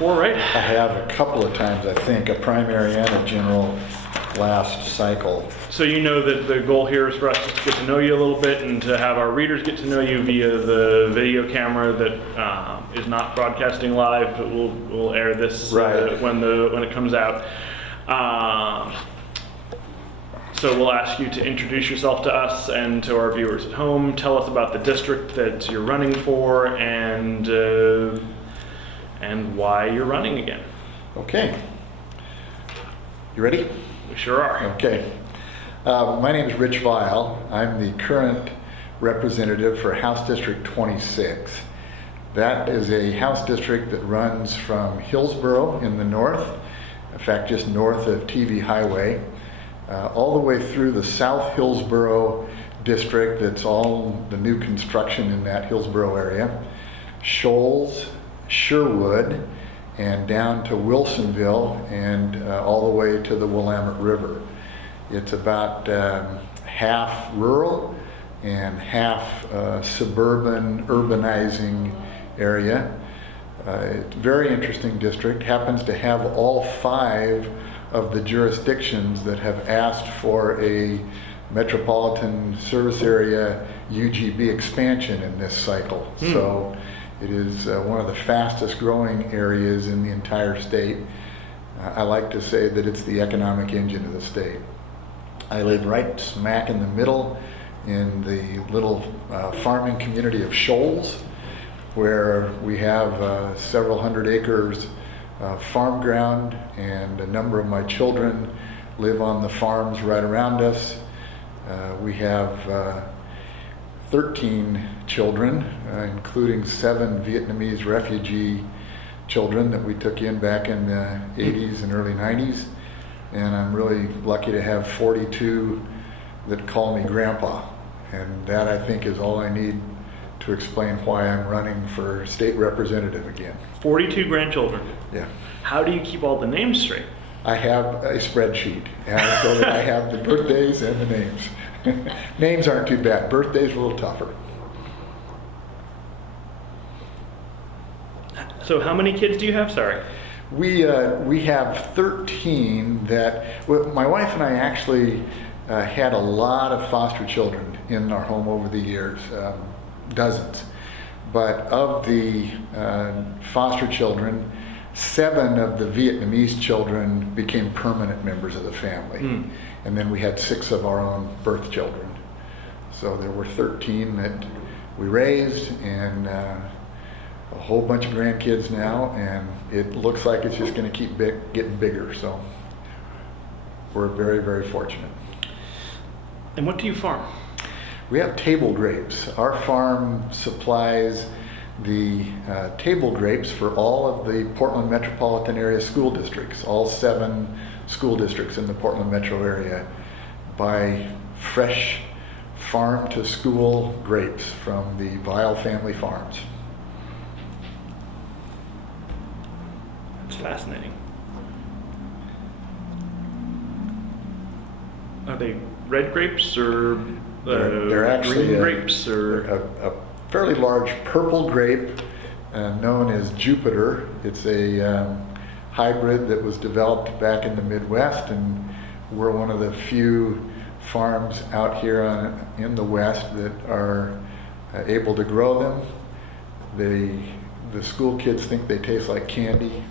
Right? I have a couple of times, I think, a primary and a general last cycle. So you know that the goal here is for us to get to know you a little bit and to have our readers get to know you via the video camera that is not broadcasting live, but we'll air this Right. when it comes out. So we'll ask you to introduce yourself to us and to our viewers at home. Tell us about the district that you're running for and why you're running again. Okay. You ready? We sure are. Okay. My name is Rich Vial. I'm the current representative for House District 26. That is a House district that runs from Hillsborough in the north, in fact just north of TV Highway, all the way through the South Hillsborough district. That's all the new construction in that Hillsborough area. Shoals, Sherwood, and down to Wilsonville, and all the way to the Willamette River. It's about half rural and half suburban urbanizing area. It's a very interesting district. Happens to have all 5 of the jurisdictions that have asked for a metropolitan service area UGB expansion in this cycle. So it is one of the fastest growing areas in the entire state. I like to say that it's the economic engine of the state. I live right smack in the middle in the little farming community of Shoals, where we have several hundred acres of farm ground, and a number of my children live on the farms right around us. We have 13 children, including 7 Vietnamese refugee children that we took in back in the 80s and early 90s. And I'm really lucky to have 42 that call me Grandpa. And that, I think, is all I need to explain why I'm running for state representative again. 42 grandchildren. Yeah. How do you keep all the names straight? I have a spreadsheet, and so that I have the birthdays and the names. Names aren't too bad. Birthdays are a little tougher. So how many kids do you have? Sorry. We have 13 that, well, my wife and I actually had a lot of foster children in our home over the years, dozens. But of the foster children, 7 of the Vietnamese children became permanent members of the family. And then we had 6 of our own birth children. So there were 13 that we raised, and a whole bunch of grandkids now, and it looks like it's just going to keep getting bigger. So we're very, very fortunate. And what do you farm? We have table grapes. Our farm supplies the table grapes for all of the Portland metropolitan area school districts. All 7 school districts in the Portland metro area buy fresh farm to school grapes from the Vial family farms. That's fascinating. Are they red grapes or They're actually green grapes or a fairly large purple grape known as Jupiter. It's a hybrid that was developed back in the Midwest, and we're one of the few farms out here in the West that are able to grow them. The school kids think they taste like candy.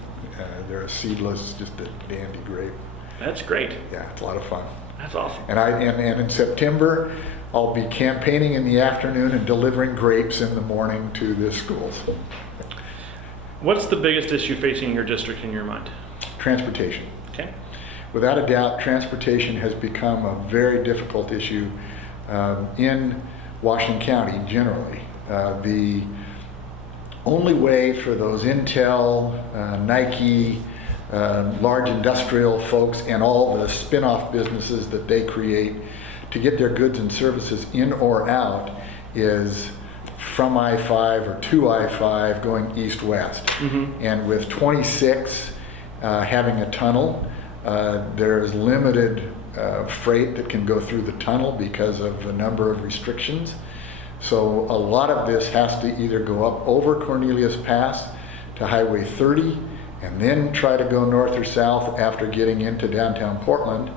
They're a seedless, just a dandy grape. That's great. Yeah, it's a lot of fun. That's awesome. And in September, I'll be campaigning in the afternoon and delivering grapes in the morning to the schools. What's the biggest issue facing your district in your mind? Transportation. Okay. Without a doubt, transportation has become a very difficult issue in Washington County generally. The only way for those Intel, Nike, large industrial folks and all the spin-off businesses that they create to get their goods and services in or out is from I-5 or to I-5 going east-west. And with 26 having a tunnel, there's limited freight that can go through the tunnel because of the number of restrictions. So a lot of this has to either go up over Cornelius Pass to Highway 30 and then try to go north or south after getting into downtown Portland,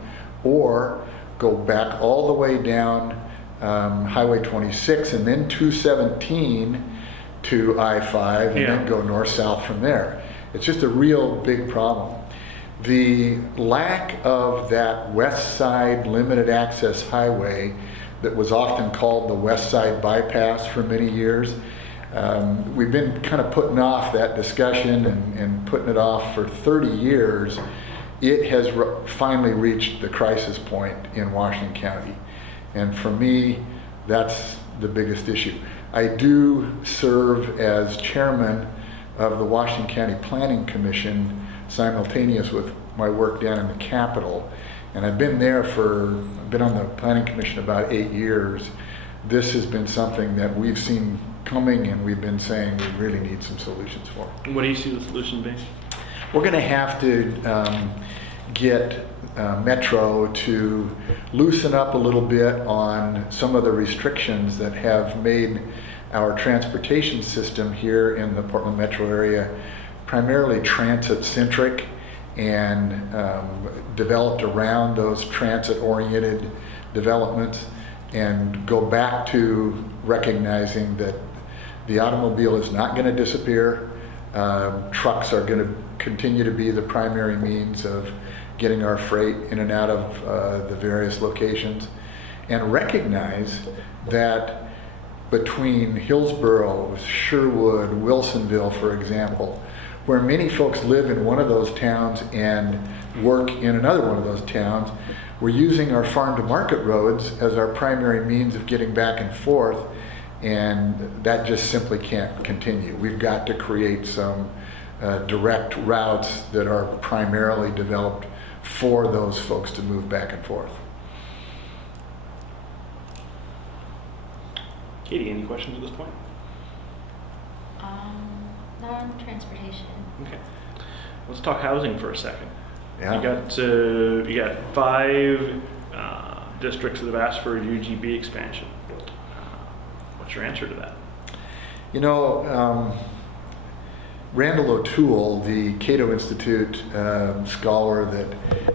or go back all the way down Highway 26 and then 217 to I-5 and then go north-south from there. It's just a real big problem. The lack of that west side limited access highway that was often called the West Side Bypass for many years, we've been kind of putting off that discussion and putting it off for 30 years. It has finally reached the crisis point in Washington County. And for me, that's the biggest issue. I do serve as chairman of the Washington County Planning Commission simultaneous with my work down in the Capitol. And I've been on the Planning Commission about 8 years. This has been something that we've seen coming, and we've been saying we really need some solutions for. What do you see the solution being? We're going to have to get Metro to loosen up a little bit on some of the restrictions that have made our transportation system here in the Portland metro area primarily transit-centric and developed around those transit-oriented developments, and go back to recognizing that the automobile is not going to disappear. Trucks are going to continue to be the primary means of getting our freight in and out of the various locations, and recognize that between Hillsborough, Sherwood, Wilsonville, for example, where many folks live in one of those towns and work in another one of those towns, we're using our farm to market roads as our primary means of getting back and forth, and that just simply can't continue. We've got to create some direct routes that are primarily developed for those folks to move back and forth. Katie, any questions at this point? Not on transportation. Okay. Let's talk housing for a second. Yeah. You got 5 districts that have asked for a UGB expansion. What's your answer to that? You know, Randall O'Toole, the Cato Institute scholar that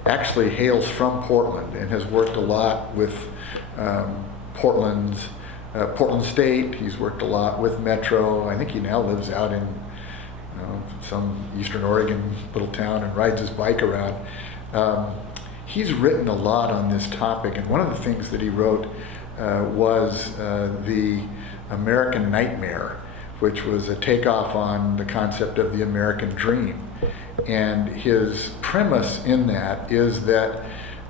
actually hails from Portland and has worked a lot with Portland State. He's worked a lot with Metro. I think he now lives out in some Eastern Oregon little town and rides his bike around. He's written a lot on this topic, and one of the things that he wrote was the American Nightmare, which was a takeoff on the concept of the American dream. And his premise in that is that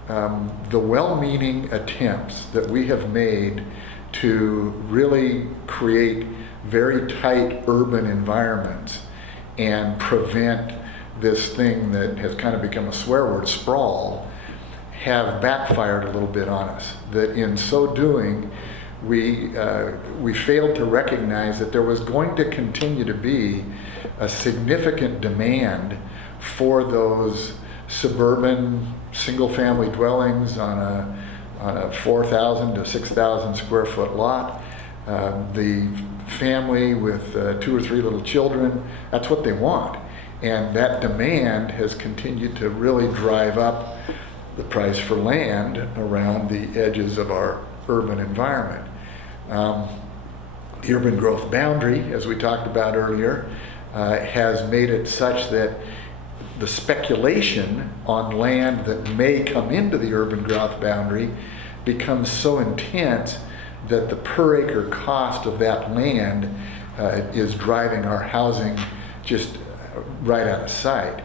the well-meaning attempts that we have made to really create very tight urban environments and prevent this thing that has kind of become a swear word, sprawl, have backfired a little bit on us. That in so doing, we failed to recognize that there was going to continue to be a significant demand for those suburban single-family dwellings on a 4,000 to 6,000 square foot lot. The family with 2 or 3 little children, that's what they want. And that demand has continued to really drive up the price for land around the edges of our urban environment. The urban growth boundary, as we talked about earlier, has made it such that the speculation on land that may come into the urban growth boundary becomes so intense that the per acre cost of that land is driving our housing just right out of sight.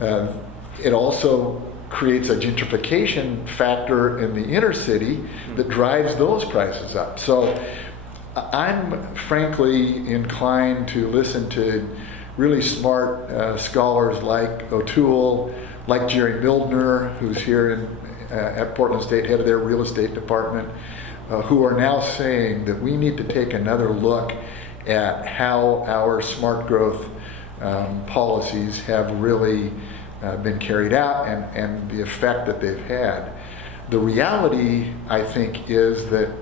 It also creates a gentrification factor in the inner city that drives those prices up. So I'm frankly inclined to listen to really smart scholars like O'Toole, like Jerry Mildner, who's here at Portland State, head of their real estate department, who are now saying that we need to take another look at how our smart growth policies have really been carried out and the effect that they've had. The reality, I think, is that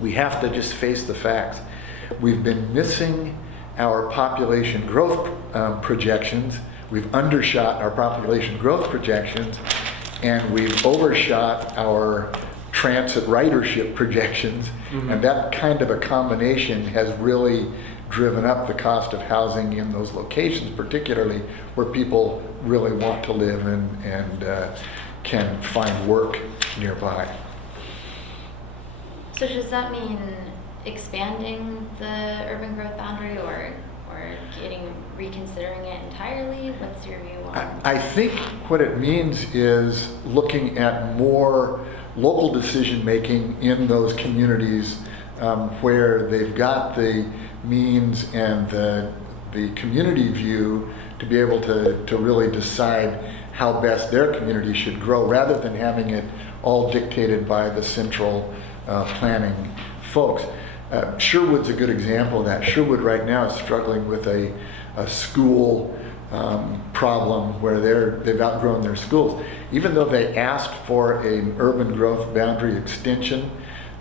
we have to just face the facts. We've been missing our population growth projections we've undershot our population growth projections, and we've overshot our transit ridership projections. And that kind of a combination has really driven up the cost of housing in those locations, particularly where people really want to live and can find work nearby. So does that mean expanding the urban growth boundary or reconsidering it entirely? What's your view on? I think what it means is looking at more local decision making in those communities where they've got the means and the community view to be able to really decide how best their community should grow, rather than having it all dictated by the central planning folks. Sherwood's a good example of that. Sherwood right now is struggling with a school problem where they've outgrown their schools. Even though they asked for an urban growth boundary extension,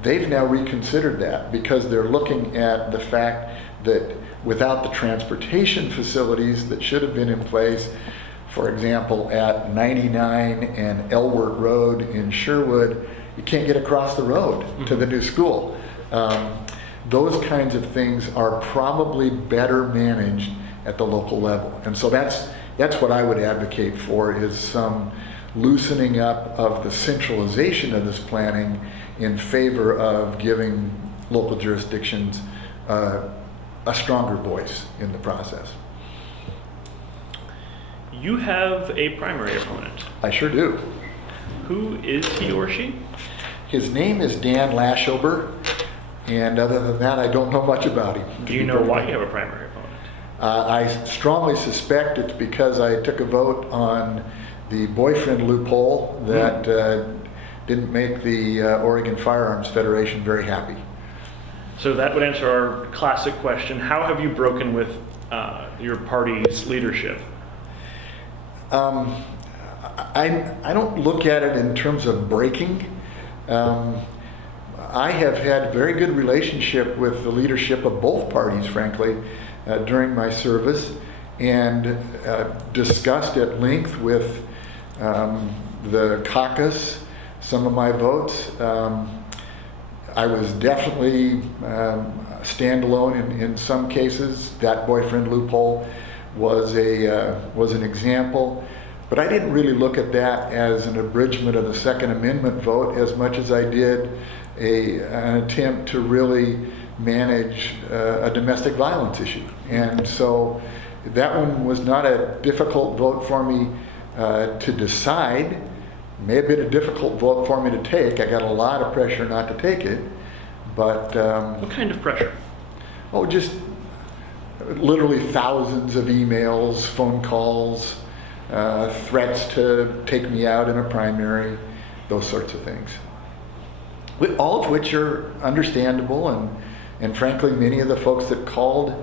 they've now reconsidered that because they're looking at the fact that without the transportation facilities that should have been in place, for example, at 99 and Elwert Road in Sherwood, you can't get across the road to the new school. Those kinds of things are probably better managed at the local level. And so that's what I would advocate for, is some loosening up of the centralization of this planning in favor of giving local jurisdictions a stronger voice in the process. You have a primary opponent. I sure do. Who is he or she? His name is Dan Lashover, and other than that, I don't know much about him. Do you know why you have a primary opponent? I strongly suspect it's because I took a vote on the boyfriend loophole that didn't make the Oregon Firearms Federation very happy. So that would answer our classic question. How have you broken with your party's leadership? I don't look at it in terms of breaking. I have had a very good relationship with the leadership of both parties, frankly, during my service, and discussed at length with the caucus some of my votes. I was definitely standalone in some cases. That boyfriend loophole was an example. But I didn't really look at that as an abridgment of the Second Amendment vote as much as I did an attempt to really manage a domestic violence issue. And so that one was not a difficult vote for me to decide. May have been a difficult vote for me to take. I got a lot of pressure not to take it. But what kind of pressure? Oh, just literally thousands of emails, phone calls, threats to take me out in a primary, those sorts of things. All of which are understandable, and frankly, many of the folks that called,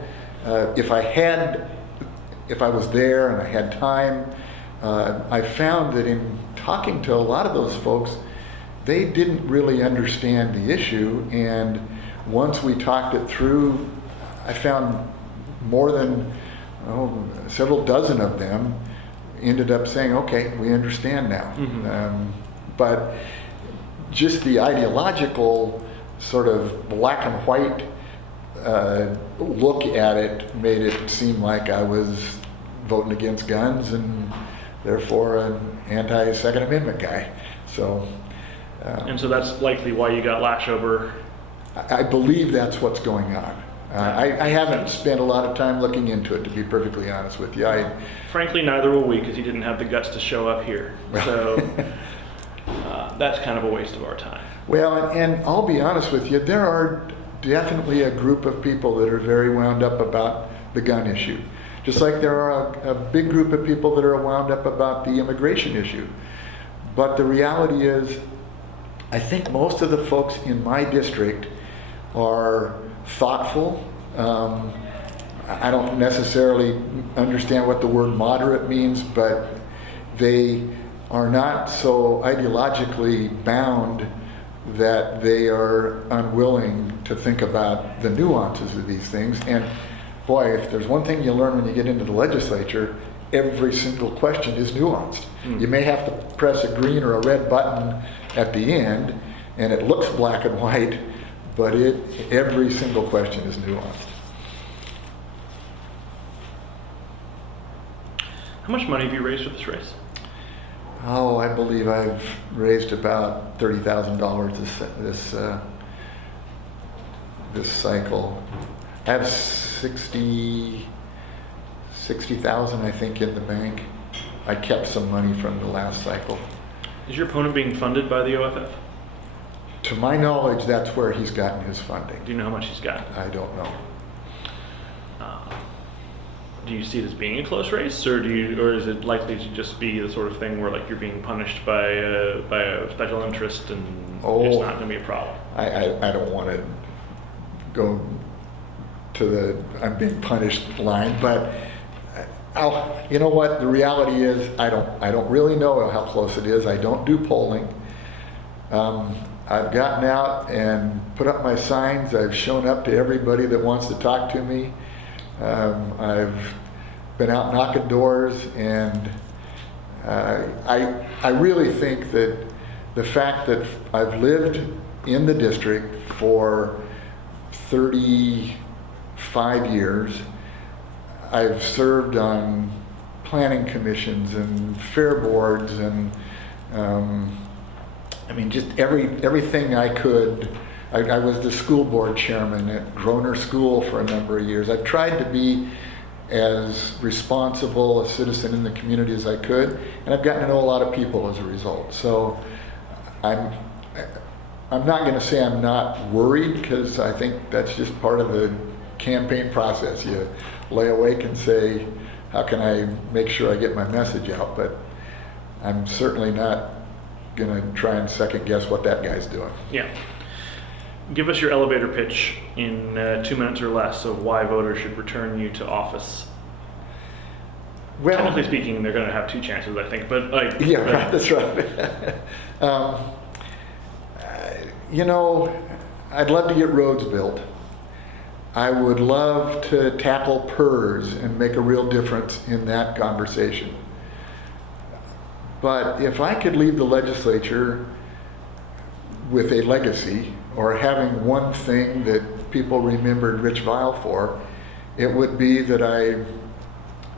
if I was there and I had time, I found that in talking to a lot of those folks, they didn't really understand the issue, and once we talked it through, I found more than several dozen of them ended up saying, okay, we understand now. Mm-hmm. But just the ideological sort of black and white look at it made it seem like I was voting against guns and therefore an anti-Second Amendment guy. So, and so that's likely why you got Lashover. I believe that's what's going on. I haven't spent a lot of time looking into it, to be perfectly honest with you. Frankly, neither will we, because he didn't have the guts to show up here. So that's kind of a waste of our time. Well, and I'll be honest with you, there are definitely a group of people that are very wound up about the gun issue. Just like there are a big group of people that are wound up about the immigration issue. But the reality is, I think most of the folks in my district are thoughtful. I don't necessarily understand what the word moderate means, but they are not so ideologically bound that they are unwilling to think about the nuances of these things. And boy, if there's one thing you learn when you get into the legislature, every single question is nuanced. Mm. You may have to press a green or a red button at the end, and it looks black and white, but every single question is nuanced. How much money have you raised for this race? Oh, I believe I've raised about $30,000 this cycle. I have 60,000, I think, in the bank. I kept some money from the last cycle. Is your opponent being funded by the OFF? To my knowledge, that's where he's gotten his funding. Do you know how much he's got? I don't know. Do you see it as being a close race, or is it likely to just be the sort of thing where like you're being punished by a special interest and it's not going to be a problem? I don't want to go to the I'm being punished line, but you know what? The reality is I don't really know how close it is. I don't do polling. I've gotten out and put up my signs. I've shown up to everybody that wants to talk to me. I've been out knocking doors, and I really think that the fact that I've lived in the district for 35 years, I've served on planning commissions and fair boards and I mean, just everything I could. I was the school board chairman at Groner School for a number of years. I've tried to be as responsible a citizen in the community as I could, and I've gotten to know a lot of people as a result. So I'm not going to say I'm not worried, because I think that's just part of the campaign process. You lay awake and say, how can I make sure I get my message out? But I'm certainly not going to try and second guess what that guy's doing. Yeah. Give us your elevator pitch in 2 minutes or less of why voters should return you to office. Well, technically speaking, they're going to have two chances, I think, but like... Yeah, right, that's right. You know, I'd love to get roads built. I would love to tackle PERS and make a real difference in that conversation. But if I could leave the legislature with a legacy, or having one thing that people remembered Rich Vial for, it would be that I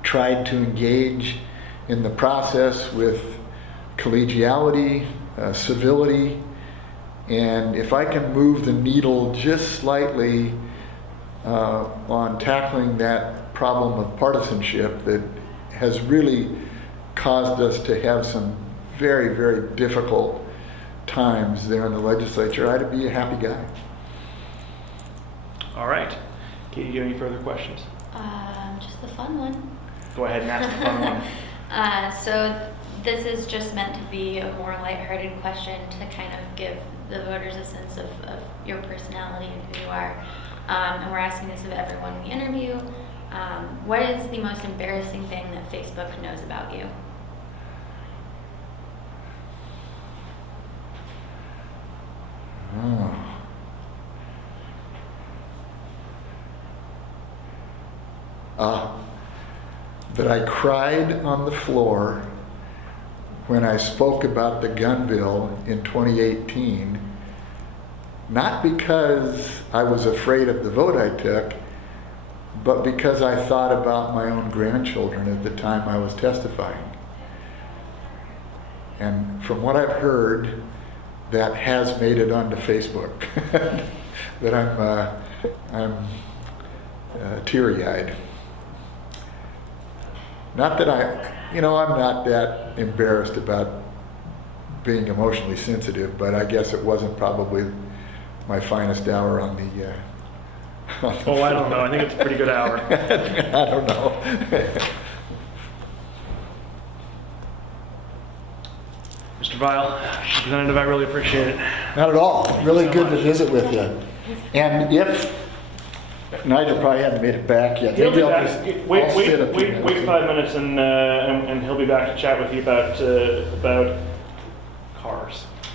tried to engage in the process with collegiality, civility, and if I can move the needle just slightly on tackling that problem of partisanship that has really caused us to have some very, very difficult times there in the legislature, I'd be a happy guy. All right. Katie, do you have any further questions? Just the fun one. Go ahead and ask the fun one. So this is just meant to be a more lighthearted question to kind of give the voters a sense of your personality and who you are. And we're asking this of everyone we interview. What is the most embarrassing thing that Facebook knows about you? That I cried on the floor when I spoke about the gun bill in 2018, not because I was afraid of the vote I took, but because I thought about my own grandchildren at the time I was testifying. And from what I've heard, that has made it onto Facebook. That I'm teary-eyed. Not that I'm not that embarrassed about being emotionally sensitive, but I guess it wasn't probably my finest hour on the Oh, I don't know. I think it's a pretty good hour. I don't know. Mr. Vial, Representative, I really appreciate it. Not at all. Really so good much. to visit with you. And if Nigel probably hasn't made it back yet, He'll be maybe I'll back. just Wait I'll sit a few wait minutes. 5 minutes, and he'll be back to chat with you about